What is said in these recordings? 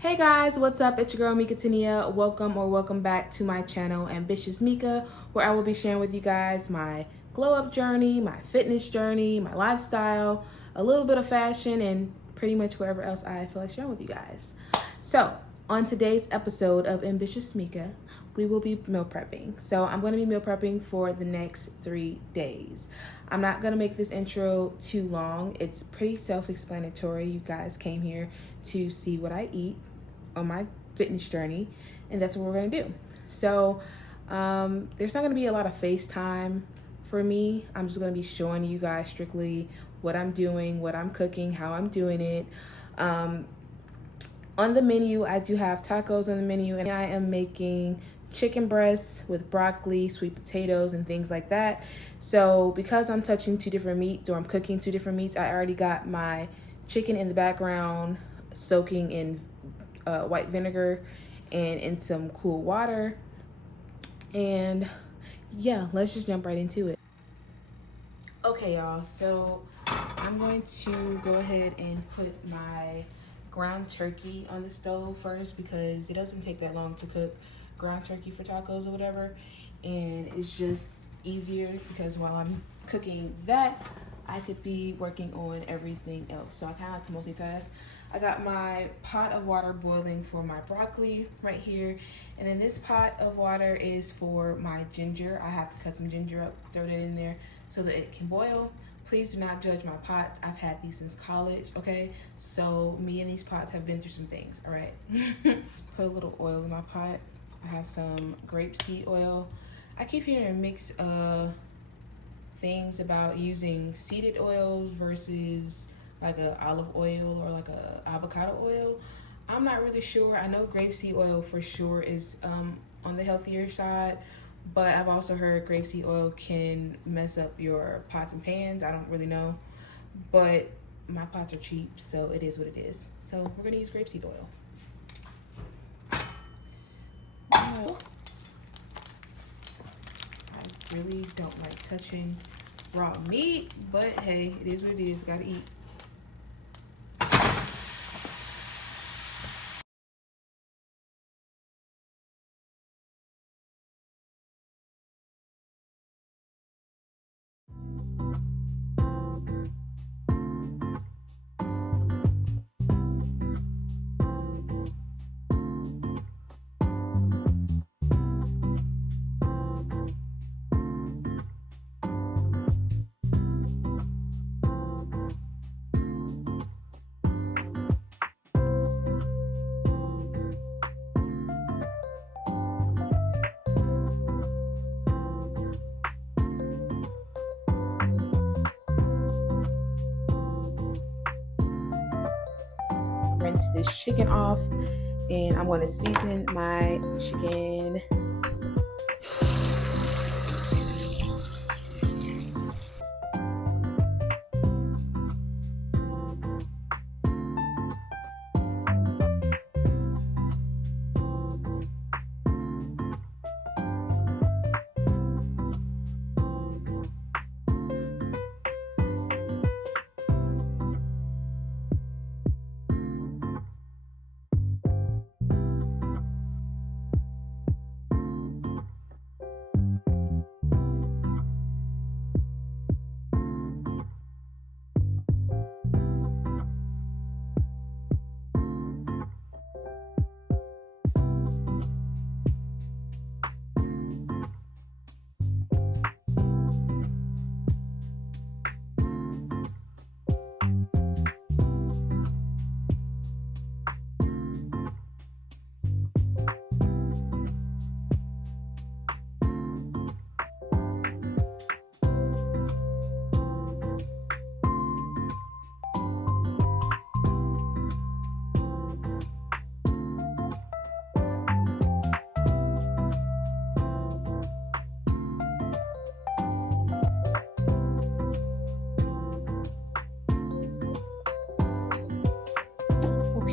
Hey guys, what's up? It's your girl Mika Tania. Welcome back to my channel, Ambitious Mika, where I will be sharing with you guys my glow up journey, my fitness journey, my lifestyle, a little bit of fashion, and pretty much wherever else I feel like sharing with you guys. So, on today's episode of Ambitious Mika, we will be meal prepping. So I'm going to be meal prepping for the next 3 days. I'm not going to make this intro too long. It's pretty self-explanatory. You guys came here to see what I eat on my fitness journey, and that's what we're going to do. So there's not going to be a lot of FaceTime for me. I'm just going to be showing you guys strictly what I'm doing, what I'm cooking, how I'm doing it. On the menu, I do have tacos on the menu, and I am making chicken breasts with broccoli, sweet potatoes, and things like that. So because I'm touching 2 different meats, or I'm cooking 2 different meats, I already got my chicken in the background soaking in white vinegar and in some cool water. And yeah, let's just jump right into it. Okay, y'all, so I'm going to go ahead and put my ground turkey on the stove first, because it doesn't take that long to cook ground turkey for tacos or whatever, and it's just easier because while I'm cooking that, I could be working on everything else. So I kind of like to multitask. I got my pot of water boiling for my broccoli right here, and then this pot of water is for my ginger. I have to cut some ginger up, throw that in there so that it can boil. Please do not judge my pots. I've had these since college, okay? So me and these pots have been through some things, all right? Put a little oil in my pot. I have some grapeseed oil. I keep hearing mixed things about using seeded oils versus like a olive oil or like a avocado oil. I'm not really sure. I know grapeseed oil for sure is on the healthier side, but I've also heard grapeseed oil can mess up your pots and pans. I don't really know, but my pots are cheap, so it is what it is. So we're gonna use grapeseed oil. I really don't like touching raw meat, but hey, it is what it is. Gotta eat. Rinse this chicken off, and I'm going to season my chicken.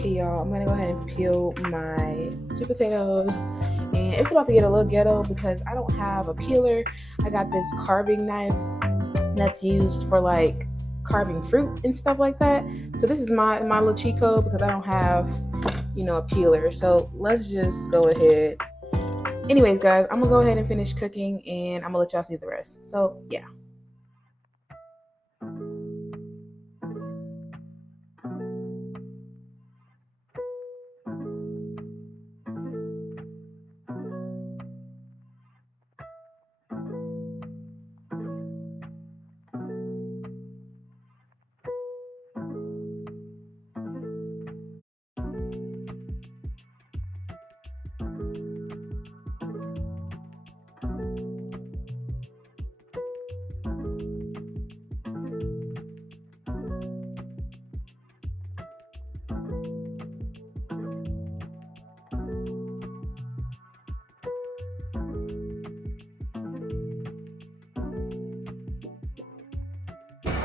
Okay, y'all, I'm gonna go ahead and peel my sweet potatoes, and it's about to get a little ghetto because I don't have a peeler. I got this carving knife that's used for like carving fruit and stuff like that. So this is my little cheat code because I don't have, you know, a peeler. So let's just go ahead. Anyways, guys, I'm gonna go ahead and finish cooking and I'm gonna let y'all see the rest. So yeah.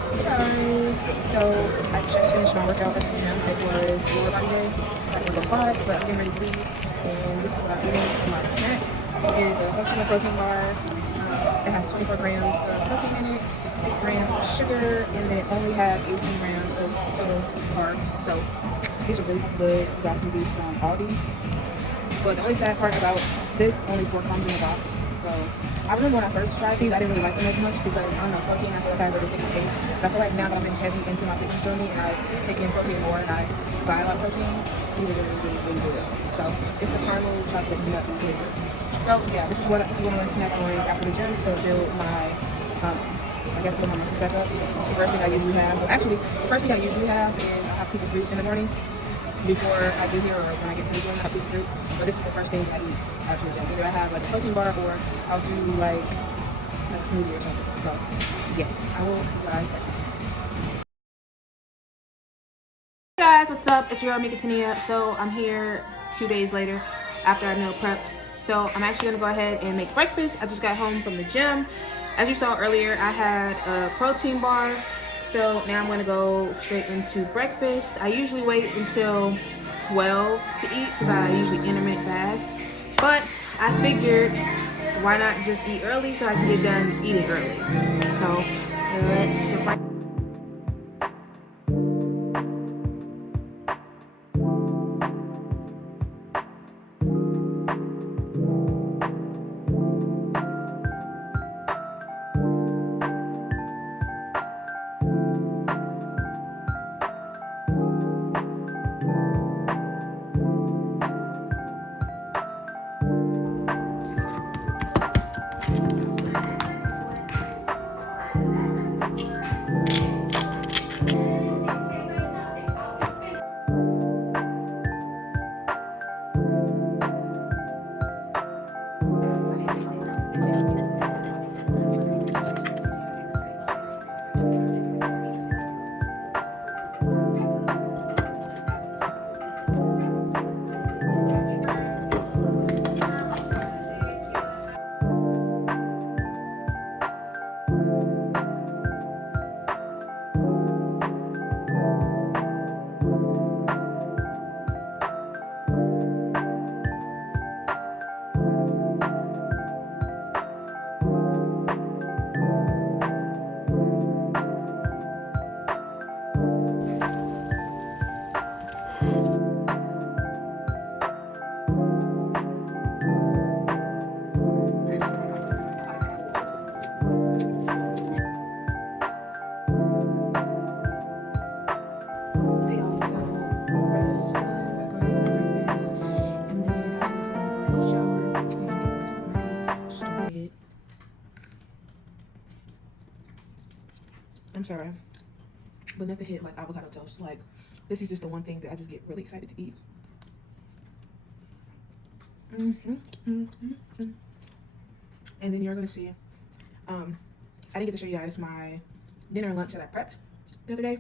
Hey guys, so I just finished my workout at the gym. It was lower body day. I did the quads, but I'm getting ready to leave. And this is what I'm eating for my snack. It is a functional protein bar. It has 24 grams of protein in it, 6 grams of sugar, and then it only has 18 grams of total carbs. So these are really good. You guys can get these from Aldi. But the only sad part about this, only 4 comes in a box. So I remember when I first tried these, I didn't really like them as much because I don't know, protein, I feel like I have a distinct taste. But I feel like now that I'm in heavy into my fitness journey and I take in protein more and I buy a lot of protein, these are really good. So it's the caramel chocolate nut flavor. So yeah, this is what I'm gonna snack on after the gym to build my I guess build my muscles back up. This is the first thing I usually have. Well, actually, the first thing I usually have is I have a piece of fruit in the morning before I get here or when I get to the gym. I have a piece of fruit. But this is the first thing I eat after the gym. Either I have like a protein bar or I'll do like a smoothie or something. So yes, I will see you guys at Hey guys, what's up? It's your girl Mika Tania. So I'm here 2 days later after I meal prepped. So I'm actually gonna go ahead and make breakfast. I just got home from the gym. As you saw earlier, I had a protein bar. So now I'm gonna go straight into breakfast. I usually wait until 12 to eat because I usually intermittent fast. But I figured why not just eat early so I can get done eating early. So let's jump right. Okay, y'all, so breakfast is done. I'm gonna go ahead and breakfast. And then I'm just gonna go ahead and shower and get the rest of my day started. I'm sorry, but nothing hit like avocado toast. Like, this is just the one thing that I just get really excited to eat. And then you're gonna see, I didn't get to show you guys my dinner and lunch that I prepped the other day.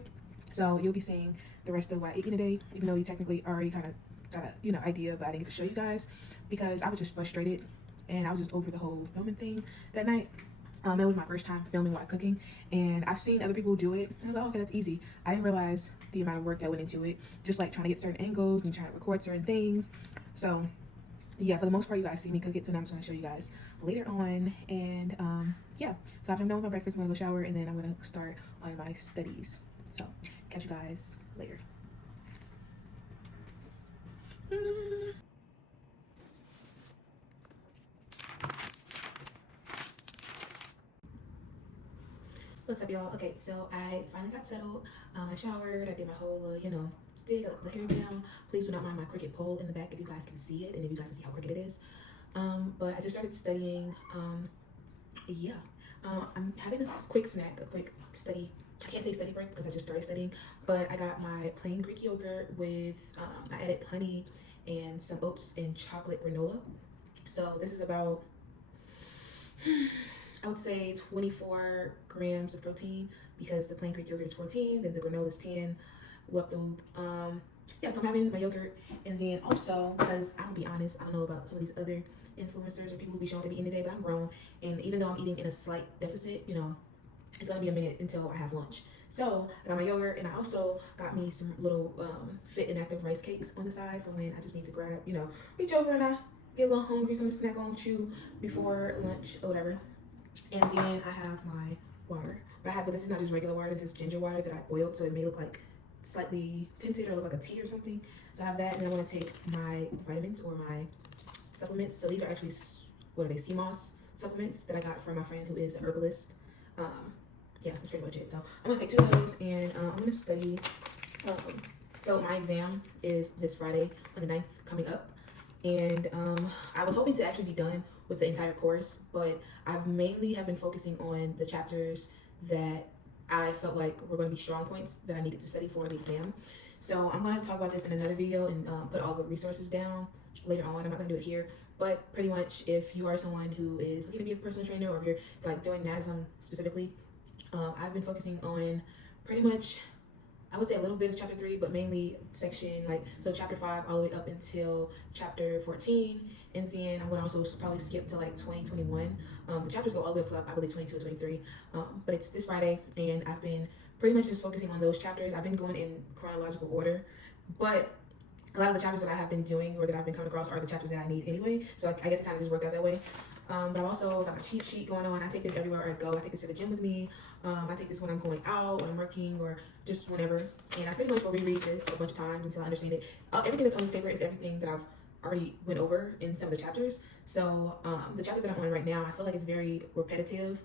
So you'll be seeing the rest of what I ate in a day, even though you technically already kind of got a idea, but I didn't get to show you guys because I was just frustrated and I was just over the whole filming thing that night. It was my first time filming while cooking, and I've seen other people do it. And I was like, oh, okay, that's easy. I didn't realize the amount of work that went into it, just like trying to get certain angles and trying to record certain things. So yeah, for the most part, you guys see me cook it, so now I'm just gonna show you guys later on. And yeah, so after I'm done with my breakfast, I'm gonna go shower, and then I'm gonna start on my studies. So catch you guys later. What's up, y'all? Okay, so I finally got settled. I showered, I did my whole did the hair down. Please do not mind my cricket pole in the back if you guys can see it, and if you guys can see how crooked it is. But I just started studying. Yeah, I'm having a quick snack, a quick study. I can't say study break because I just started studying, but I got my plain Greek yogurt with, I added honey and some oats and chocolate granola. So this is about, I would say 24 grams of protein because the plain Greek yogurt is 14, then the granola is 10. Whoop the whoop. Yeah, so I'm having my yogurt, and then also, because I'm gonna be honest, I don't know about some of these other influencers or people who be showing to be eating today, but I'm grown, and even though I'm eating in a slight deficit, it's gonna be a minute until I have lunch. So I got my yogurt, and I also got me some little fit and active rice cakes on the side for when I just need to grab, reach over and I get a little hungry, something to snack on, chew before lunch or whatever. And then I have my water, but this is not just regular water. This is ginger water that I boiled, so it may look like slightly tinted or look like a tea or something. So I have that, and then I want to take my vitamins or my supplements. So these are actually, what are they, sea moss supplements that I got from my friend who is a herbalist. Yeah, that's pretty much it. So I'm gonna take 2 of those, and I'm gonna study. So my exam is this Friday on the 9th coming up, and I was hoping to actually be done with the entire course, but I've mainly have been focusing on the chapters that I felt like were going to be strong points that I needed to study for the exam. So I'm going to talk about this in another video and put all the resources down later on. I'm not going to do it here, but pretty much if you are someone who is looking to be a personal trainer, or if you're like doing NASM specifically, I've been focusing on pretty much, I would say a little bit of chapter 3, but mainly section so chapter 5 all the way up until chapter 14, and then I'm going to also probably skip to like 2021. The chapters go all the way up to I believe 22 or 23, but it's this Friday, and I've been pretty much just focusing on those chapters. I've been going in chronological order, but a lot of the chapters that I have been doing or that I've been coming across are the chapters that I need anyway, so I guess it kind of just worked out that way. But I've also got a cheat sheet going on. I take this everywhere I go. I take this to the gym with me. I take this when I'm going out, when I'm working, or just whenever. And I pretty much will reread this a bunch of times until I understand it. Everything that's on this paper is everything that I've already went over in some of the chapters. So the chapter that I'm on right now, I feel like it's very repetitive.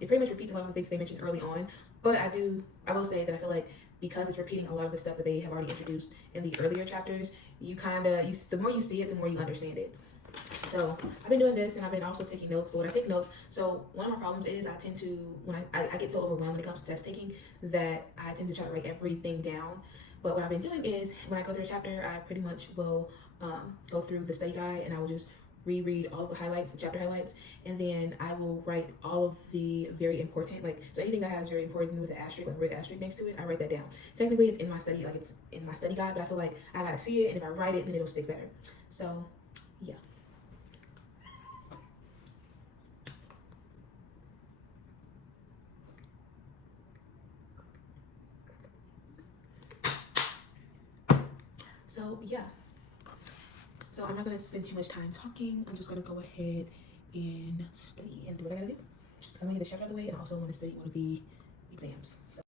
It pretty much repeats a lot of the things they mentioned early on. But I will say that I feel like because it's repeating a lot of the stuff that they have already introduced in the earlier chapters, the more you see it, the more you understand it. So I've been doing this, and I've been also taking notes. But when I take notes, so one of my problems is I tend to, when I get so overwhelmed when it comes to test taking, that I tend to try to write everything down. But what I've been doing is when I go through a chapter, I pretty much will go through the study guide, and I will just reread all of the highlights, the chapter highlights, and then I will write all of the very important, so anything that has very important with an asterisk, like red asterisk next to it, I write that down. Technically, it's in my study, it's in my study guide, but I feel like I gotta see it, and if I write it, then it'll stick better. So, yeah. So, yeah. So I'm not gonna spend too much time talking. I'm just gonna go ahead and study and do what I gotta do. So I'm gonna get the chapter out of the way, and I also want to study one of the exams. So.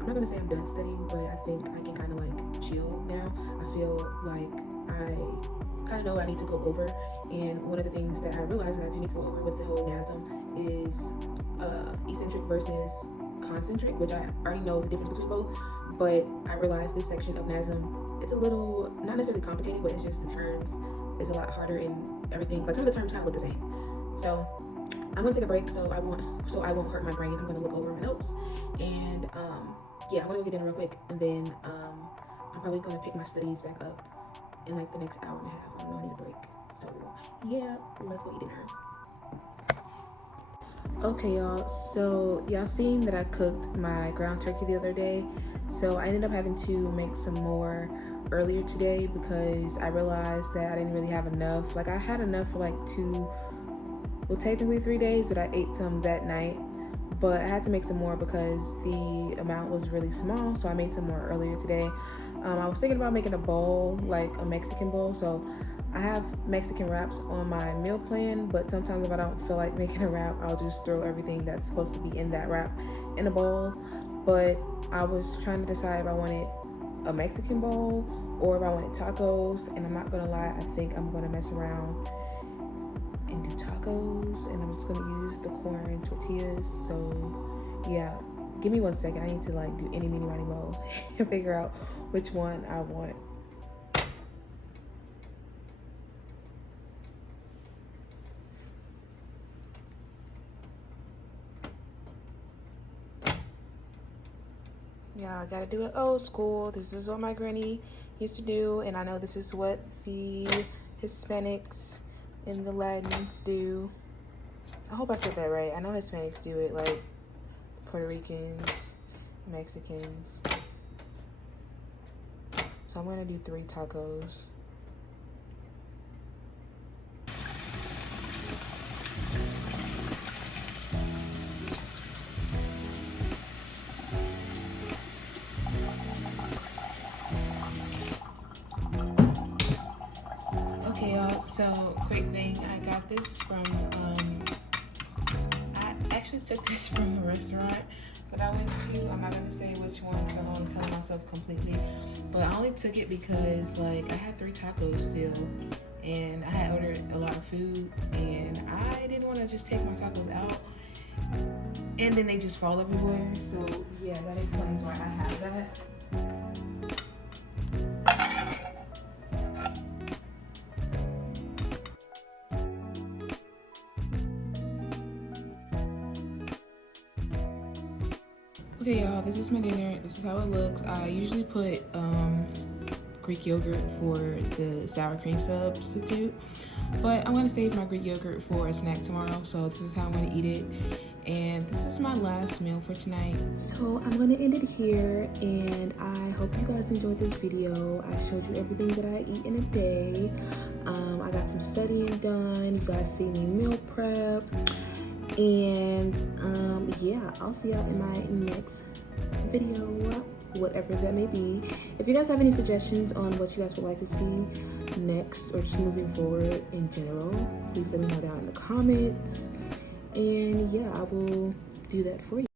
I'm not gonna say I'm done studying, but I think I can kind of chill now. I feel like I kind of know what I need to go over, and one of the things that I realized that I do need to go over with the whole NASM is eccentric versus concentric, which I already know the difference between both, but I realized this section of NASM, it's a little, not necessarily complicated, but it's just the terms is a lot harder and everything. Some of the terms kind of look the same. So I'm gonna take a break so I won't hurt my brain. I'm gonna look over my notes, and yeah, I'm gonna go get dinner real quick, and then I'm probably gonna pick my studies back up in like the next hour and a half. I know I need a break, so yeah, let's go eat dinner. Okay, y'all, so y'all seen that I cooked my ground turkey the other day, so I ended up having to make some more earlier today because I realized that I didn't really have enough. Like, I had enough for like technically 3 days, but I ate some that night. But I had to make some more because the amount was really small, so I made some more earlier today. I was thinking about making a bowl, like a Mexican bowl, so I have Mexican wraps on my meal plan, but sometimes if I don't feel like making a wrap, I'll just throw everything that's supposed to be in that wrap in a bowl. But I was trying to decide if I wanted a Mexican bowl or if I wanted tacos, and I'm not gonna lie, I think I'm gonna mess around and do tacos, and I'm just gonna use the corn tortillas. So yeah, give me 1 second. I need to like do any, meeny, miny, mo and figure out which one I want. Yeah, I gotta do it old school. This is what my granny used to do, and I know this is what the Hispanics and the Latins do. I hope I said that right. I know Hispanics do it, like Puerto Ricans, Mexicans. So I'm gonna do 3 tacos. Okay, y'all, so quick thing. I got this from, I actually took this from a restaurant that I went to. I'm not gonna say which one because I don't want to tell myself completely, but I only took it because like I had 3 tacos still, and I had ordered a lot of food, and I didn't want to just take my tacos out and then they just fall everywhere. So yeah, that explains why I have that. Okay, y'all, this is my dinner. This is how it looks. I usually put Greek yogurt for the sour cream substitute, but I'm gonna save my Greek yogurt for a snack tomorrow. So this is how I'm gonna eat it, and this is my last meal for tonight. So I'm gonna end it here, and I hope you guys enjoyed this video. I showed you everything that I eat in a day. I got some studying done. You guys see me meal prep. And yeah, I'll see y'all in my next video, whatever that may be. If you guys have any suggestions on what you guys would like to see next or just moving forward in general, please let me know down in the comments. And yeah, I will do that for you.